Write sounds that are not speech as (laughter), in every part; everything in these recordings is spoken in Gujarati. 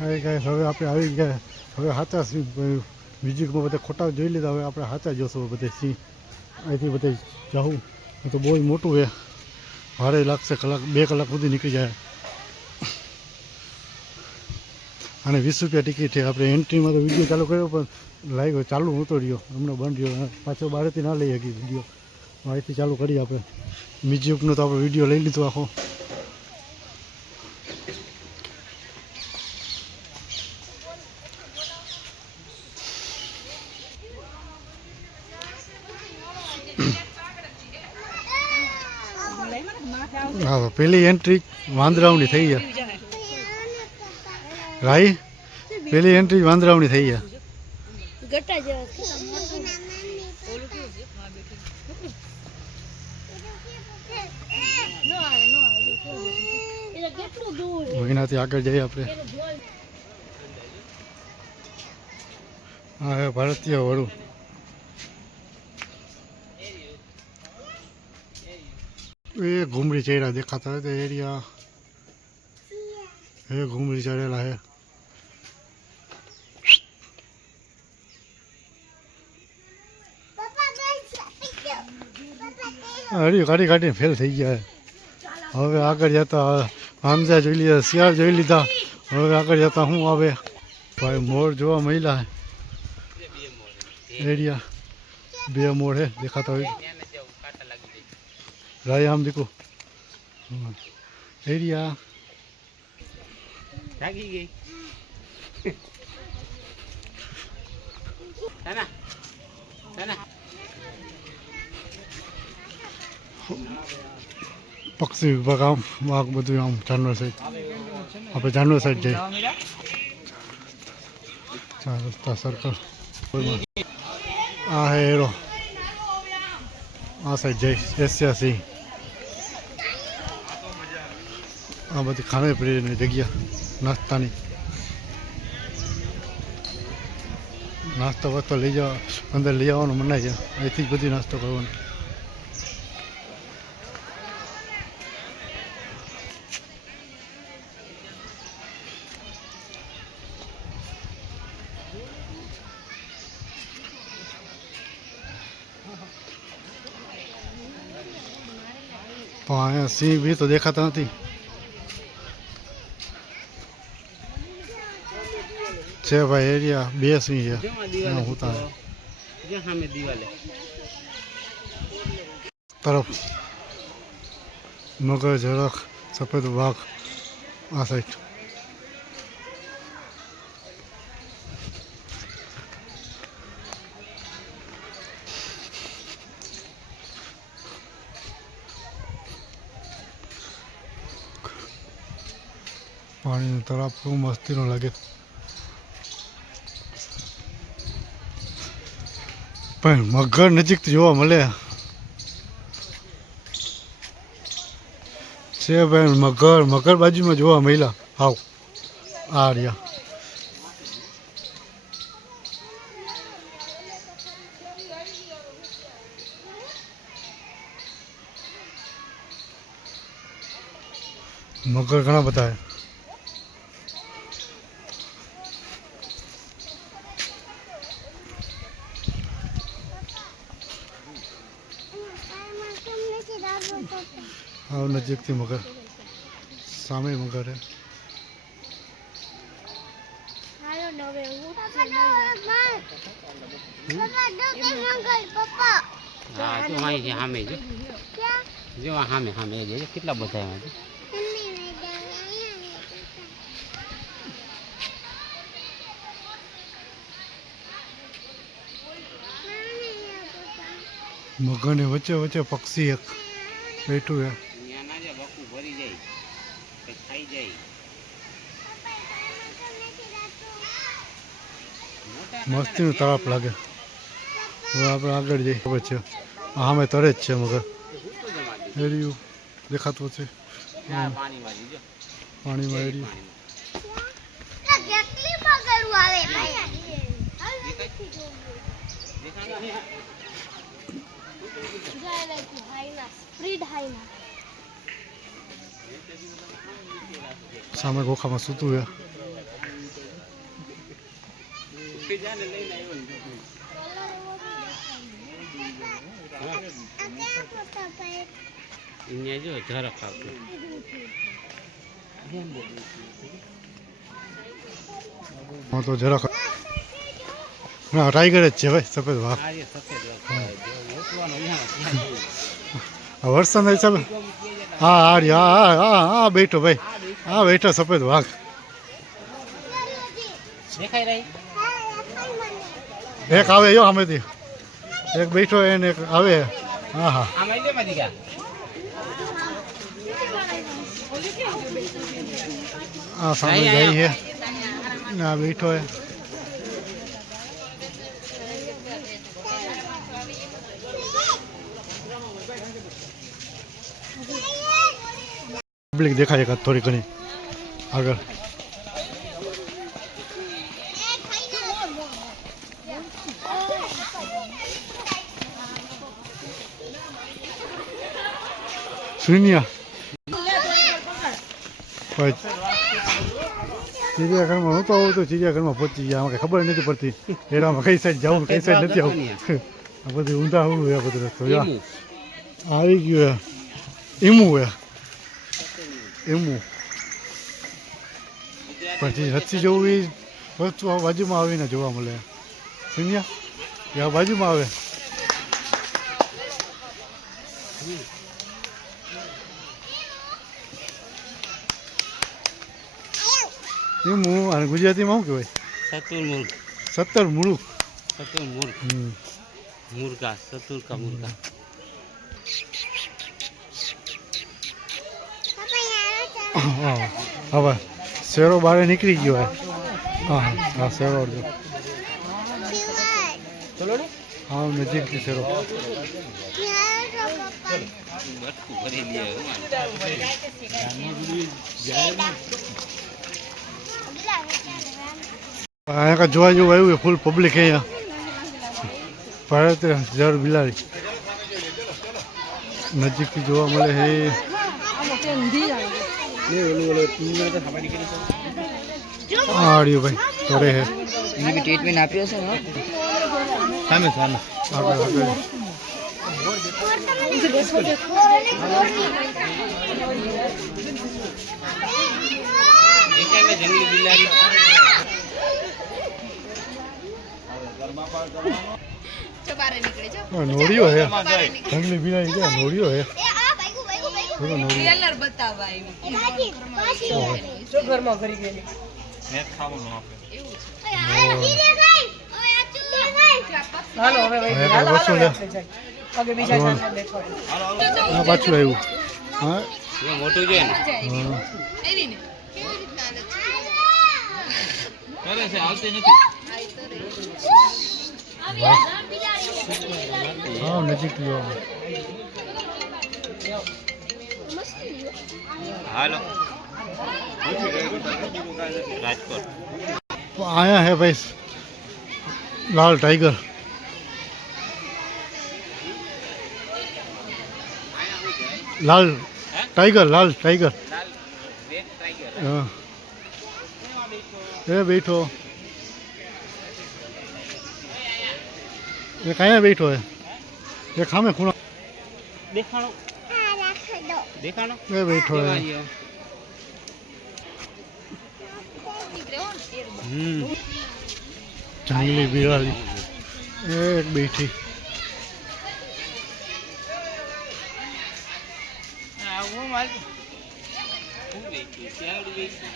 કાંઈ ગયા હવે આપણે આવી ગયા. હવે હાચા સિંહ મ્યુઝિકમાં બધા ખોટા જોઈ લીધા. હવે આપણે હાચા જોશું બધે સિંહ. અહીંથી બધે જવું તો બહુ મોટું છે. ભારે લાગશે કલાક, બે કલાક સુધી નીકળી જાય. અને વીસ રૂપિયા ટિકિટ છે. આપણે એન્ટ્રીમાં તો વીડિયો ચાલુ કર્યો, પણ લાગ્યો ચાલુ નહોતો રહ્યો. હમણાં બંધ રહ્યો. પાછો બહારથી ના લઈ શકી વીડિયો. અહીંથી ચાલુ કરીએ આપણે. મ્યુઝિકનો તો આપણે વીડિયો લઈ લીધો આખો. હા પેલી એન્ટ્રી વાંદરાવની થઈ ગયા. રાઈ, પેલી એન્ટ્રી વાંદરાવની થઈ ગયા. એનાથી આગળ જઈએ આપણે. હે ભારતીય વડું. એ ઘૂમરી ચડ્યા દેખાતા હોય તો એરિયા હે ઘૂમરી ચડેલા હે હરી કાઢી કાઢીને ફેલ થઈ ગયા હે હવે આગળ જતા હામજા જોઈ લીધા શિયાળ જોઈ લીધા હવે આગળ જતા શું આવે ભાઈ મોર જોવા મળ્યા હે એરિયા બે મોર હે દેખાતા હોય રાય આમ દીકુ એરિયા. જાગી ગઈ. તાના તાના પક્ષી વિભાગ આમ વાઘ બધું આમ જાનવર સાઈડ આપણે જાનવર સાઈડ જઈએ. ચાર રસ્તા સર્કલ આ હે એરો. આ સાઈડ જઈશ એશિયા સિંહ આ બધી ખાણે પીણીની જગ્યા, નાસ્તાની. નાસ્તો વાસ્તો લઈ જવા, અંદર લઈ આવવાનું મનાય છે. અહીંથી જ બધી નાસ્તો કરવાનો. પણ અહીંયા સિંહ બી તો દેખાતા નથી. છે ભાઈ એરિયા બે સિંહ છે. હું હોતા તરફ. મગર ઝરખ સફેદ વાઘ આ સાઈડ પાણીનું તળાવ બહુ મસ્તીનું લાગે. પણ મગર નજીક જોવા મળે. છે ભાઈ, મગર મગર બાજુમાં જોવા મળ્યા. હાવ, આ રહ્યા. મગર ઘણા બધા છે હાવ નજીકથી મગર. સામે મગર હું હા જો અહીં સામે છે જો સામે સામે જો કેટલા બધા એમાં છે મગરની વચ્ચે વચ્ચે પક્ષી એક બેઠું છે અહીંયા ના જાય બકું ભરી જાય કંઈક ખાઈ જાય મોટા મસ્તીનું તળાપ લાગે. હવે આપણે આગળ જઈએ. ખબર છે. સામે તરે જ છે મગર. એરિયું દેખાતું છે પાણીમાં એરિયું. સામે ગોખામાં સૂતું છે. અહીંયા જો ઝરખ આપણે હા તો જરાક ના ટાઈગર જ છે ભાઈ સફેદ વાઘ. વરસાદના હિસાબે હા હા રી, હા હા હા હા બેઠો ભાઈ. હા બેઠો સફેદ વાઘ. દેખાય રહી? એક આવે યો સામેથી એક બેઠો એને એક આવે. હા હા. આમાં એટલે માં દીકા આ સામે જાય છે. ના બેઠો હે પબ્લિક દેખાય છે થોડી ઘણી આગળ. ભાઈ ચિડિયાઘરમાં હું તો આવું તો ચિડિયાઘરમાં પહોંચી ગયા આમાં ખબર નથી પડતી એરામાં કઈ સાઈડ જવું કઈ સાઈડ નથી આવું આ બધું ઊંધા ઊંધું આ બધું રસ્તો આવી ગયું ઈમુ હે ઈમુ પછી રસી જવું એ વસ્તુ બાજુમાં આવીને જોવા મળે એ આ બાજુમાં આવે. ઈમુ અને ગુજરાતીમાં શું કહેવાય? સતુર મૂળ સત્તર મૂળું સતુર મૂળ મુર્ગા સતુર કા મુર્ગા હા હવે શેરો બહાર નીકળી ગયો હા. હા હા હા હા નજીકથી શેરો. બટકું અહીંયા કાંઈ જોવા જેવું આવ્યું ફૂલ પબ્લિક અહીંયા. ભારત જળ બિલાડી. નજીકથી જોવા મળે છે આડ્યું ભાઈ કરે હે. ટ્રીટમેન્ટ આપ્યો છે ને? સામે સામે. જંગલી બિલાડી હા, નોળિયો હે. જંગલી બિલાડી ક્યાં નોળિયો હે. થોડો નોળિયો શું ઘરમાં કરી ગયેલી હાલો હવે હવે હાલો, હાલો. પગે બીજા. ચાંદને બેઠો આ પાછું આવ્યું. હા? એ મોટું ને. હા. કરે છે આવતી નથી. હા નજીકથી જોવા મળે હાલો. રાજકોટ. આયા હે ભાઈ લાલ ટાઈગર. લાલ ટાઈગર લાલ ટાઈગર. હા. એ બેઠો. એ કયા બેઠો હે એ ખામે ખૂણો. દેખાણો. દેખાણો. એ બેઠો હે જંગલી બિલાડી. એક બેઠી આવું માલ હું વેચી ચાવડી વેચી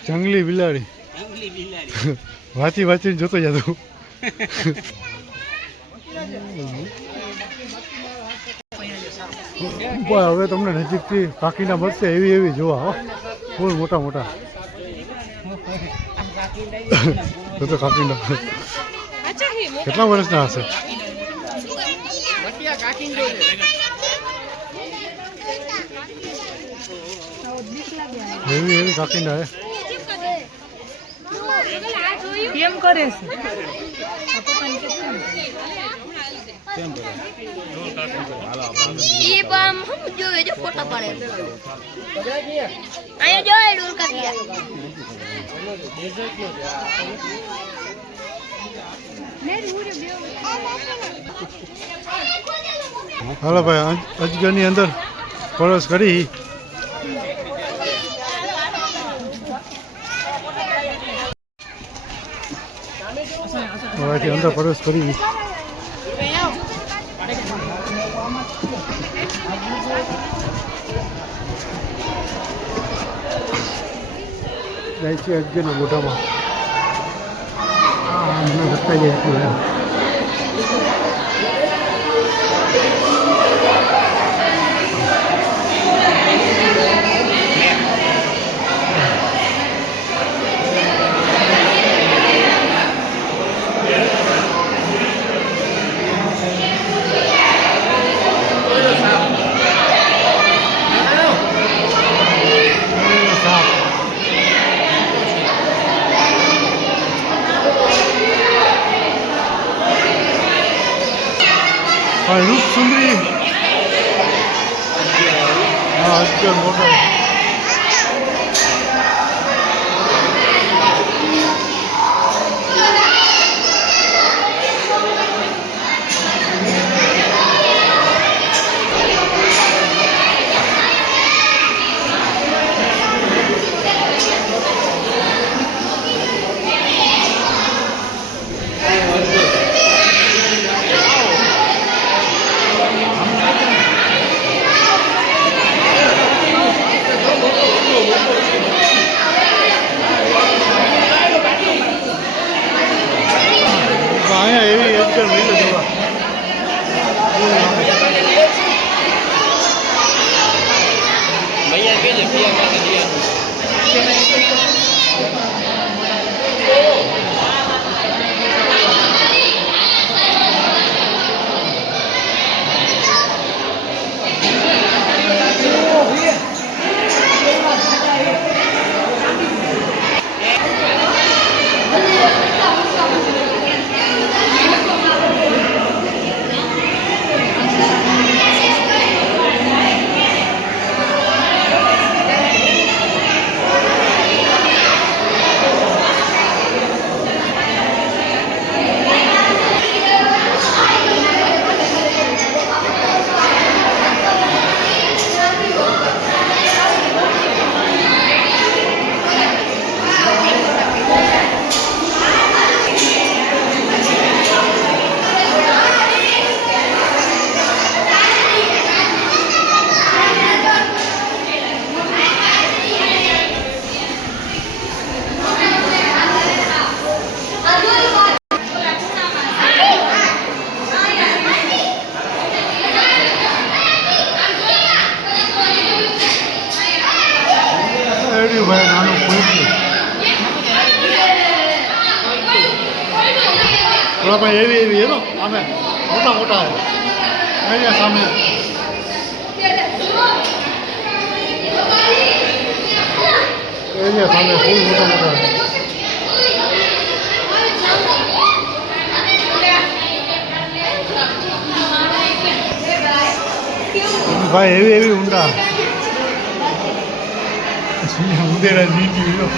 જંગલી બિલાડી. જંગલી બિલાડી. (laughs) વાંચી વાંચીને જોતો જતો ભાઈ (laughs) હવે તમને નજીકથી કાકીના મળશે એવી એવી જોવા હો. ફૂલ મોટા મોટા. (laughs) તો તો કાકીના. કેટલા વર્ષના હશે? એવી એવી કાકીના હે કેમ કરે છે? ઈ પણ હમ જોવે જો ફોટા પાડે. અહીંયા જો ડોલ કાઢી હાલો ભાઈ અજ- અજગરની અંદર પ્રવેશ કરી. હવેથી અંદર પ્રવેશ કરી. જાય છે અજ્ઞના મોઢામાં. મને જાય એરિયા સામે ફૂલ મોટા મોટા ભાઈ એવી એવી ઊંડા. ઉદેરા જીતી ગયો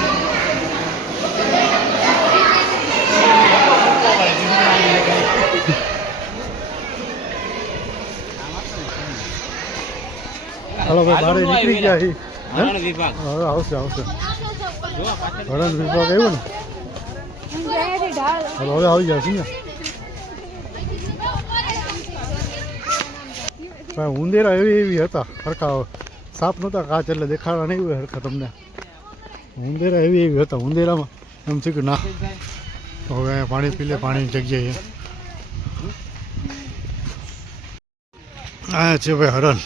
હાલો ભાઈ બારે નીકળી ગયા હવે આવશે આવશે. હરણ વિભાગ આવ્યો ને? હવે આવી જશે ને. ભાઈ ઉંદેરા એવી એવી હતા, હરખા સાપ નહોતા કાચ એટલે દેખાડા નહીં હોય હરખા તમને. ઉંદેરા એવી એવી હતા, ઉંદેરામાં. એમ થયું કે ના. તો હવે પાણી પી લે, પાણીની જગ્યાએ. આ છે ભાઈ હરણ.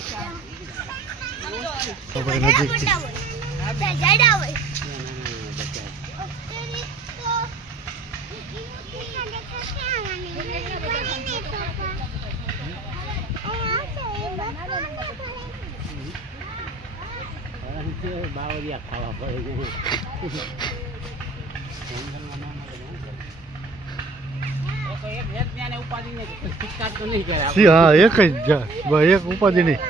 તો ભાઈ નજીકથી હરણ છે બાવરિયા ખાવા પડે છે એક એક ત્યાં ઉપાધિ ને શિકાર તો નહીં કરે સી હા એક જ જા. ભાઈ એક ઉપાધિ નહીં.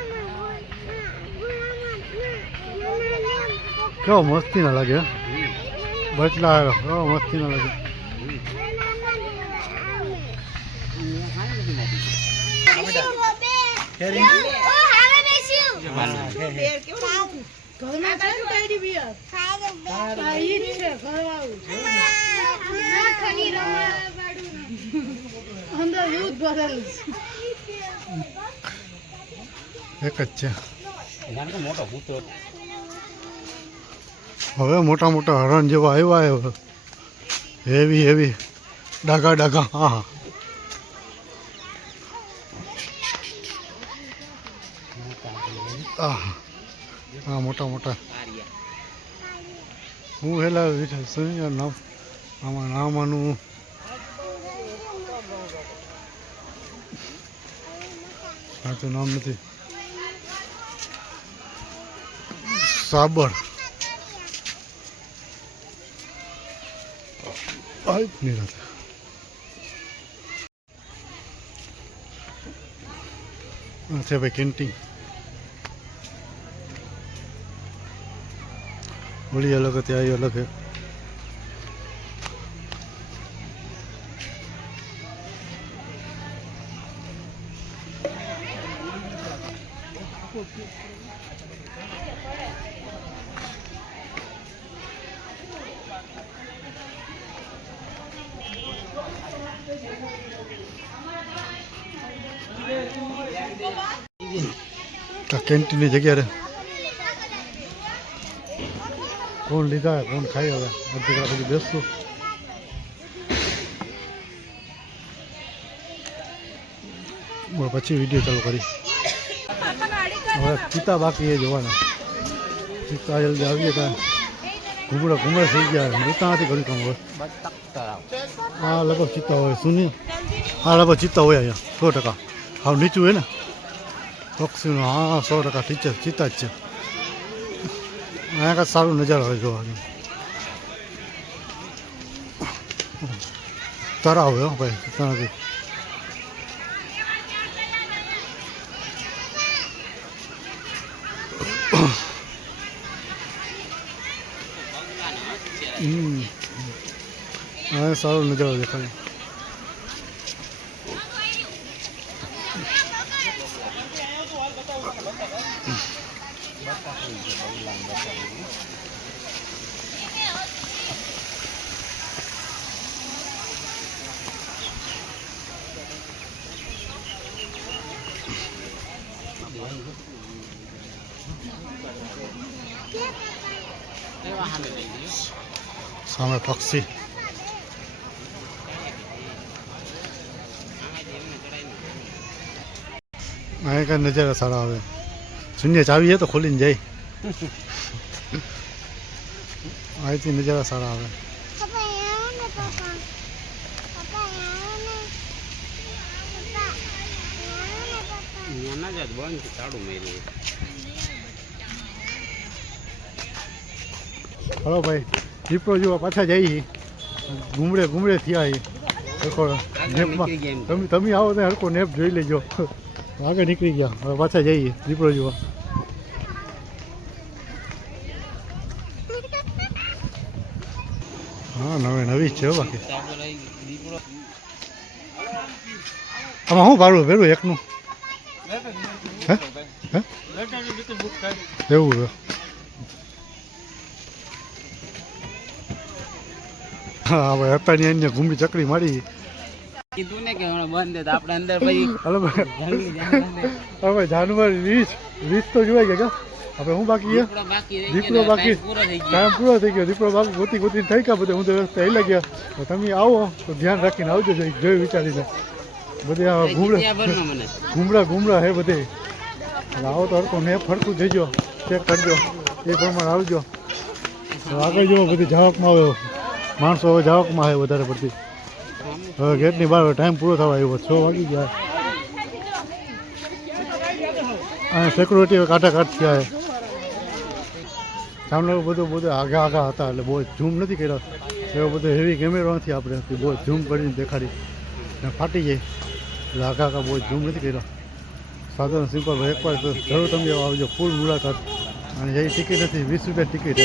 કેવો મસ્તી ના લાગે બચલા આવ્યો કેવો મસ્તી ના લાગે. ઘરમાં બિયર આ જ અંદર ભરેલું એક જ છે હવે મોટા મોટા હરણ જેવા આવ્યા હવે હેવી હેવી ડાઘા ડાઘા હા હા આહ. હા મોટા મોટા હું હેલા શું નામ આમાં નામ હા તો નામ નથી. સાબર. નિરાતે. છે ભાઈ કેન્ટીન. હોળી અલગ હતી આવી અલગ છે કેન્ટીનની જગ્યા કોણ લીધા, કોણ ખાઈ હવે? અડધી કલાક પછી બેસશું. પછી વીડિયો ચાલુ કરી હવે ચિત્તા બાકી એ જોવાના. ચિત્તા જલ્દી આવીએ ત્યાં ઘૂમડા ઘૂમડા થઈ ગયા. જોતા ઘણી કામ હોય. આ લગભગ ચિત્તા હોય સુની આ લગભગ ચિત્તા હોય અહીંયા, સો ટકા. હાવ નીચું હોય ને? પક્ષીનું હા સો ટકા ટીચર ચિત્તા જ છે અહીંયા કાંઈ સારું નજારો હોય જોવાનું તરાવ હો ભાઈ ત્યાંથી હમ સારો નજારો દેખાય એવા સામે લઈ ગયો સામે પક્ષી અહીંયા કઈ નજારા સારા આવે. શૂન્ય ચાવી તો ખોલીને જાય અહીંથી નજારા સારા આવે. ના હલો ભાઈ દીપડો જોવા પાછા જઈએ ઘૂમડે ઘૂમડે થયા. તમે તમે આવો તો હરખો નેપ જોઈ લેજો. આગળ નીકળી ગયા. હવે પાછા જઈએ, દીપડો જોવા. હા, નવે નવી છે બાકી. આમાં શું ભાડું ભેરું એકનું? એવું હા, હવે હતાની અન્ય ઘૂમી ચકડી મારી. કીધું ને કે હમણાં બંધ તો આપણે અંદર પછી (laughs) હવે જાનવર રીસ રીસ તો જોવાઈ ગયા હવે શું બાકી દીપડો બાકી ટાઈમ પૂરો થઈ ગયો. દીપડો બાકી ગોતી ગોતી થઈ ગયા બધે. હું તો રસ્તે હેલા ગયા. તો તમે આવો તો ધ્યાન રાખીને આવજો જોઈ વિચારીને બધે આ ઘૂમડા ઘૂમડા ઘૂમડા હે બધે. આવો તો હરકો મેં ફરતું જઈજો ચેક કરજો. એ પ્રમાણે આવજો. આગળ જો બધી જાવકમાં આવ્યો માણસો હવે જાવકમાં આવે વધારે પડતી. હવે ગેટની બહાર ટાઈમ પૂરો થવા આવ્યો છ. વાગી ગયા. અને સિક્યુરિટી કાંઠા થયા સામે બધું બધું આગા આગા હતા એટલે બહુ ઝૂમ નથી કર્યા. એવો બધો હેવી કેમેરો નથી આપણે બહુ ઝૂમ કરીને દેખાડી. ને ફાટી જાય. એટલે આગા આગા બહુ ઝૂમ નથી કર્યા. સાધન સિમ્પલ ભાઈ એકવાર જરૂર તમે આવજો. ફૂલ મુલાકાત. અને એ ટિકિટ નથી. વીસ રૂપિયા ટિકિટ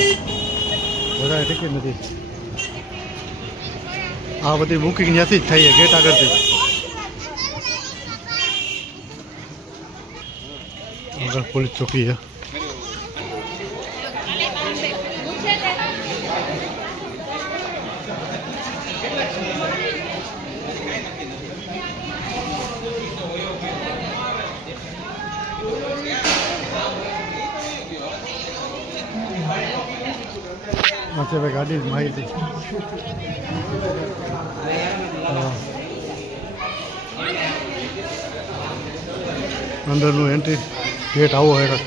વધારે ટિકિટ નથી. આ બધી બુકિંગ ત્યાંથી જ થઈ ગેટ આગળથી. આગળ પોલીસ ચોકી છે. આ છે ભાઈ ગાડીની માહિતી. અંદરનું એન્ટ્રી ગેટ આવો હેઠળ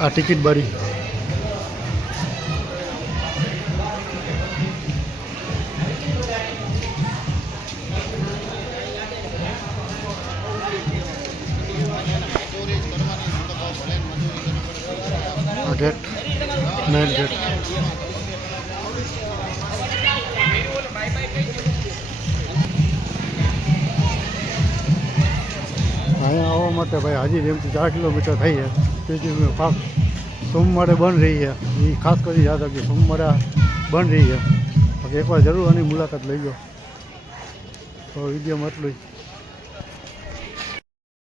આ ટિકિટ બારી. મેન ગેટ અહીંયા આવવા માટે ભાઈ હાજી એમથી ચાર કિલોમીટર થઈ છે. તેથી પાક સોમવારે બંધ રહી છે. એ ખાસ કરી યાદ રાખજો, સોમવારે બંધ રહી છે. બાકી એકવાર જરૂર આની મુલાકાત લઈ લો તો વિડીયોમાં એટલું જ.